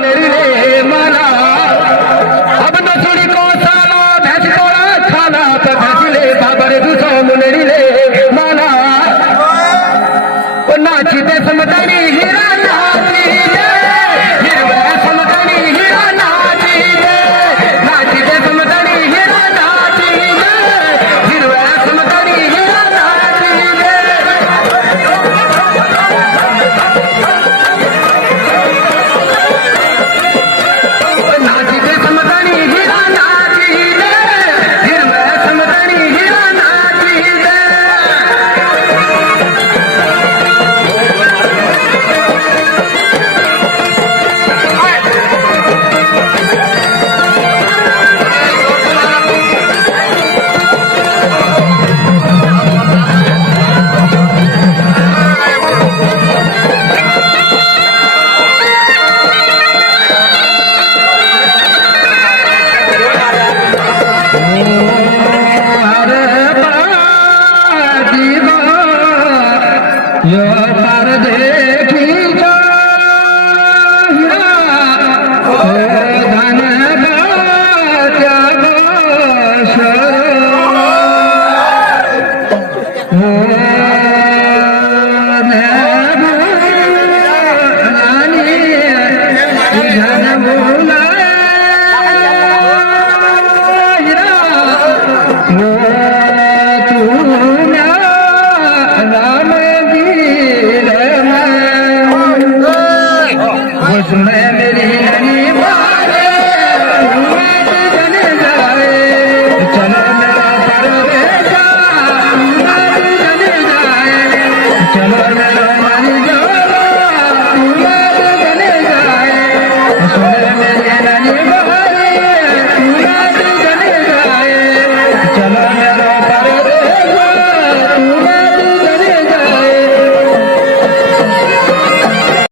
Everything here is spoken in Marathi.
मेरी रे माला अब तो थोड़ी को साला भैंस कोड़ा खाना तो भैंसले बाबर दूसो मुनरी ले माला ओ नाची दे समतनी हीरा नाची दे हिरवा समतनी हीरा नाची दे नाची दे समतनी हीरा नाची दे हिरवा समतनी हीरा नाची दे नाची दे समतनी हीरा नाची दे हिरवा समतनी हीरा नाची दे यो पर देखी जो धन त्यागो सुने मेरी ननी बारे जन जाए चलो मेरा परदेसा जन जाए चलो मेरा मन जो जन जाए सुने मेरी